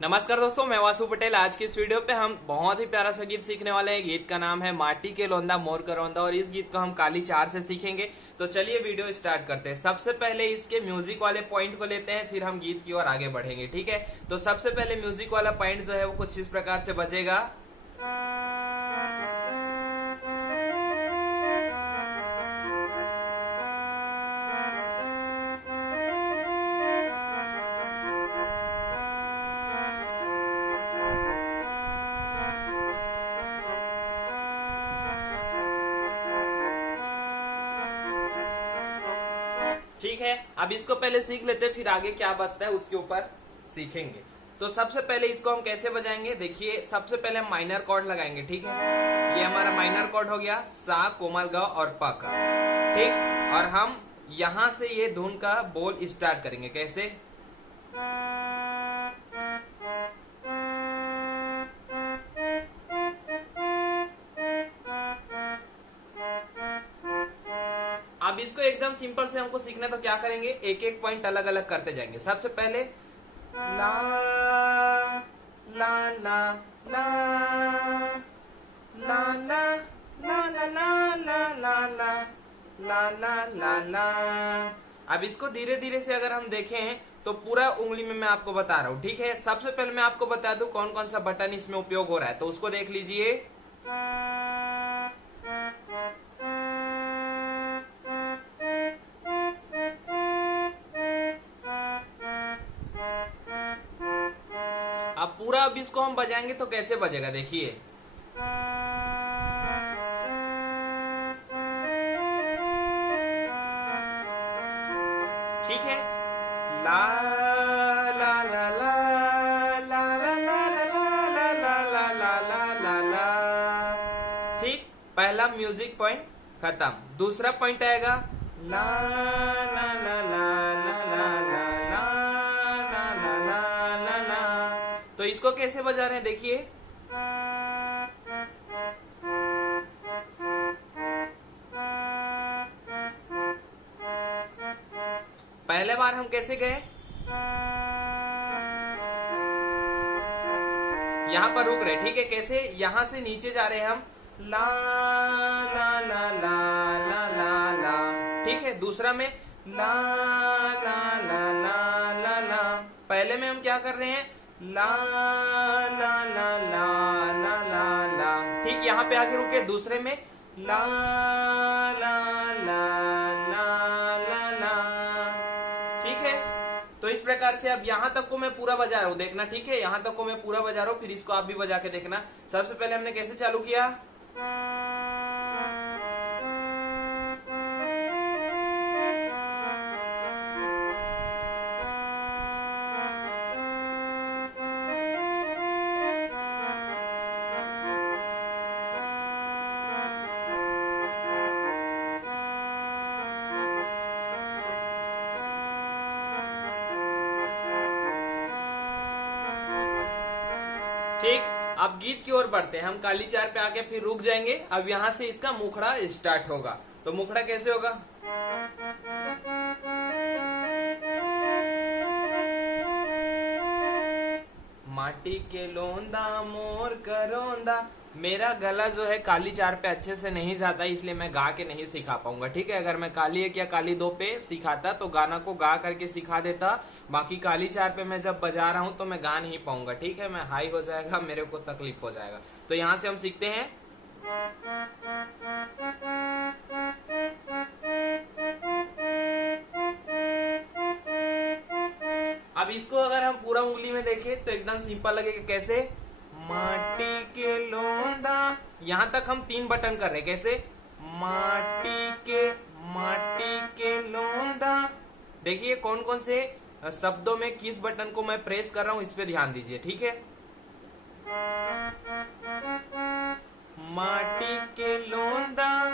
नमस्कार दोस्तों, मैं वासु पटेल। आज की इस वीडियो पे हम बहुत ही प्यारा सा गीत सीखने वाले हैं। गीत का नाम है माटी के लोंदा मोर का रौंदा और इस गीत को हम काली चार से सीखेंगे। तो चलिए वीडियो स्टार्ट करते हैं। सबसे पहले इसके म्यूजिक वाले पॉइंट को लेते हैं, फिर हम गीत की ओर आगे बढ़ेंगे। ठीक है, तो सबसे पहले म्यूजिक वाला पॉइंट जो है वो कुछ इस प्रकार से बजेगा। ठीक है, अब इसको पहले सीख लेते हैं, फिर आगे क्या बचता है उसके ऊपर सीखेंगे। तो सबसे पहले इसको हम कैसे बजाएंगे, देखिए। सबसे पहले हम माइनर कॉर्ड लगाएंगे। ठीक है, ये हमारा माइनर कॉर्ड हो गया, सा, कोमल, ग और प का। ठीक, और हम यहां से ये धुन का बोल स्टार्ट करेंगे। कैसे? अब इसको एकदम सिंपल से हमको सीखना है, तो क्या करेंगे, एक एक पॉइंट अलग अलग करते जाएंगे। सबसे पहले ला ला ला ला ला ला ला ला ला ला ला ला ला ला ला। अब इसको धीरे धीरे से अगर हम देखें तो पूरा उंगली में मैं आपको बता रहा हूँ। ठीक है, सबसे पहले मैं आपको बता दूं कौन कौन सा बटन इसमें उपयोग हो रहा है, तो उसको देख लीजिए। अब पूरा अब इसको हम बजाएंगे तो कैसे बजेगा, देखिए। ठीक है, ला ला ला ला ला ला ला ला ला ला ला ला ला ला। ठीक, पहला म्यूजिक पॉइंट खत्म। दूसरा पॉइंट आएगा ला ला ला ला ला ला ला ला ला ला ला ला। तो इसको कैसे बजा रहे हैं, देखिए। पहले बार हम कैसे गए, यहां पर रुक रहे। ठीक है, कैसे, यहां से नीचे जा रहे हैं हम, ला ला ला ला ला ला ला। ठीक है, दूसरा में ला ला ला ला ला ला। पहले में हम क्या कर रहे हैं, ला ला ला ला ला ला ला। ठीक, यहाँ पे आगे रुके। दूसरे में ला ला ला ला ला ला। ठीक है, तो इस प्रकार से अब यहाँ तक को मैं पूरा बजा रहा हूँ, देखना। ठीक है, यहाँ तक को मैं पूरा बजा रहा हूँ, फिर इसको आप भी बजा के देखना। सबसे पहले हमने कैसे चालू किया, ठीक। अब गीत की ओर बढ़ते हैं। हम काली चार पे आके फिर रुक जाएंगे। अब यहाँ से इसका मुखड़ा स्टार्ट होगा। तो मुखड़ा कैसे होगा, माटी के लोंदा मोर करोंदा। मेरा गला जो है काली चार पे अच्छे से नहीं जाता, इसलिए मैं गा के नहीं सिखा पाऊंगा। ठीक है, अगर मैं काली एक या काली दो पे सिखाता तो गाना को गा करके सिखा देता। बाकी काली चार पे मैं जब बजा रहा हूं तो मैं गा नहीं पाऊंगा। ठीक है, मैं हाई हो जाएगा, मेरे को तकलीफ हो जाएगा। तो यहाँ से हम सीखते हैं। अब इसको अगर हम पूरा उंगली में देखें तो एकदम सिंपल लगेगा। कैसे, माटी के लोंदा। यहाँ तक हम 3 बटन कर रहे हैं। कैसे, माटी के लोंदा। देखिए कौन कौन से शब्दों में किस बटन को मैं प्रेस कर रहा हूँ, इस पे ध्यान दीजिए। ठीक है, माटी के लोंदा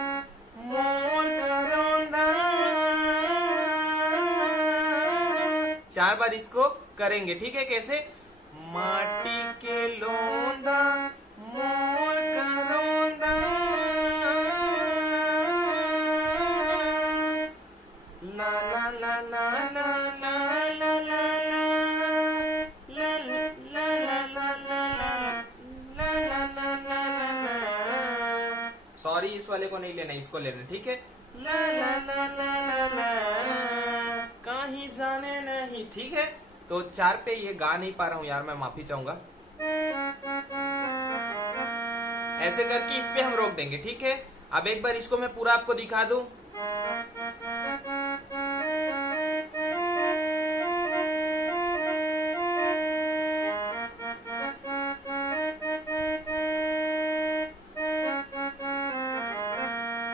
मोर का रौंदा। 4 बार इसको करेंगे। ठीक है, कैसे, माटी के लोंदा मोर का रौंदा। ला ला ला ला ला ला ला ला ला ला ला सॉरी इस वाले को नहीं लेना, इसको लेना, ठीक है। ला ला ला ला ला ला कहीं जाने नहीं, ठीक है। तो 4 पे ये गा नहीं पा रहा हूँ यार, मैं माफी चाहूंगा। ऐसे करके इस पे हम रोक देंगे, ठीक है। अब एक बार इसको मैं पूरा आपको दिखा दूं।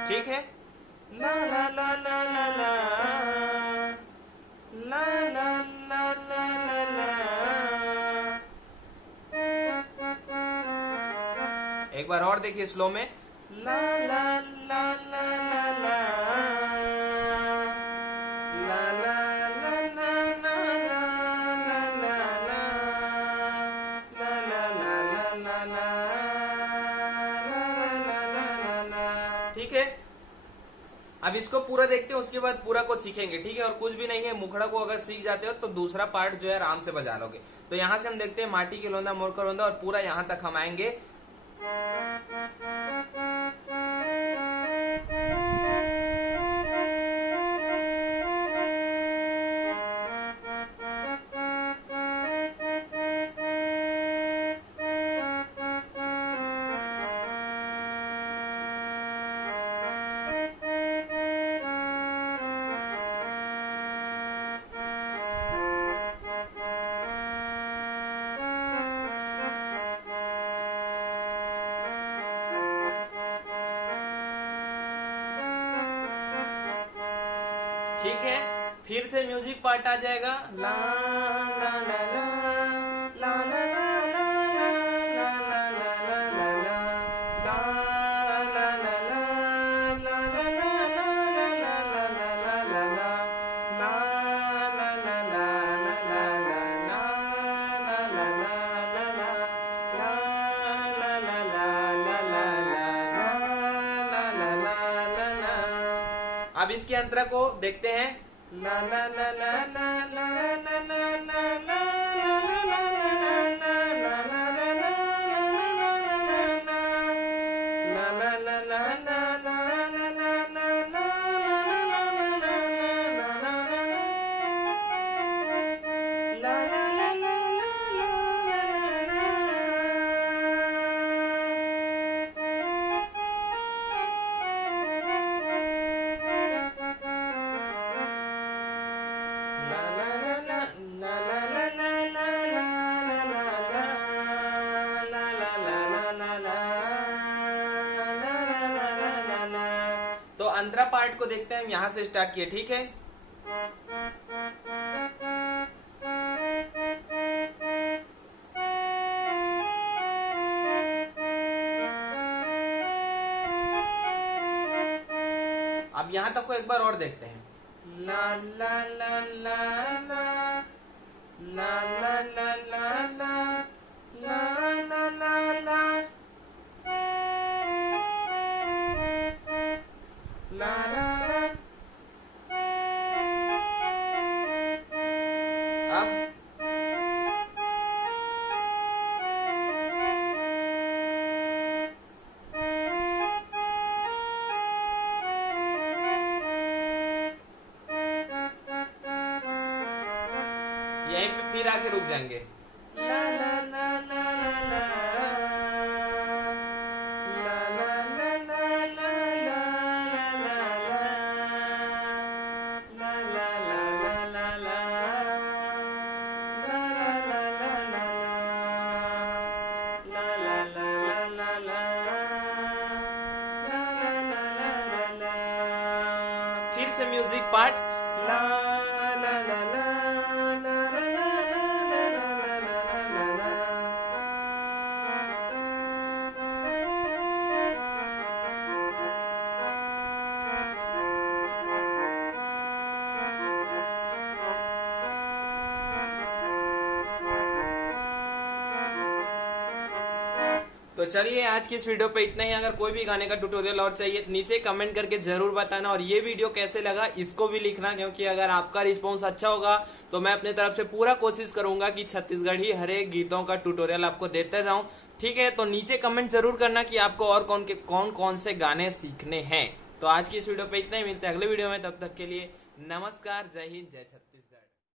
ठीक है। ला ला ला ला ला ला ला ला ला ला ला ला। एक बार और देखिए स्लो में। ला ला ला ला ला ला ला ला ला ला ला ला ला ला। ठीक है। अब इसको पूरा देखते हैं, उसके बाद पूरा को सीखेंगे, ठीक है। और कुछ भी नहीं है, मुखड़ा को अगर सीख जाते हो तो दूसरा पार्ट जो है आराम से बजा लोगे। तो यहाँ से हम देखते हैं माटी के लोंदा मोर का रोंदा, और पूरा यहाँ तक हम आएंगे। ठीक है। फिर से म्यूजिक पार्ट आ जाएगा। ला ला ला ला ला ला ला ला अब इसके अंतरा को देखते हैं। ला ला ला ला ला ला ला ला ला ला तो अंतरा पार्ट को देखते हैं, हम यहाँ से स्टार्ट किए, ठीक है। अब यहाँ तक को एक बार और देखते हैं। ला ला ला ला ला ला ला ला ला ला ला ला ला ला ला। अब यहीं पे फिर आके रुक जाएंगे। ला ला ला ला ला ला ला ला ला ला फिर से म्यूजिक पार्ट। ला ला ला ला ला ला ला ला ला ला। तो चलिए आज की इस वीडियो पे इतना ही। अगर कोई भी गाने का ट्यूटोरियल और चाहिए तो नीचे कमेंट करके जरूर बताना, और ये वीडियो कैसे लगा इसको भी लिखना, क्योंकि अगर आपका रिस्पॉन्स अच्छा होगा तो मैं अपने तरफ से पूरा कोशिश करूंगा कि छत्तीसगढ़ी हर एक गीतों का ट्यूटोरियल आपको देते जाऊं। ठीक है, तो नीचे कमेंट जरूर करना कि आपको और कौन कौन से गाने सीखने हैं। तो आज की इस वीडियो पे इतना ही, मिलते हैं अगले वीडियो में, तब तक के लिए नमस्कार, जय हिंद, जय छत्तीसगढ़।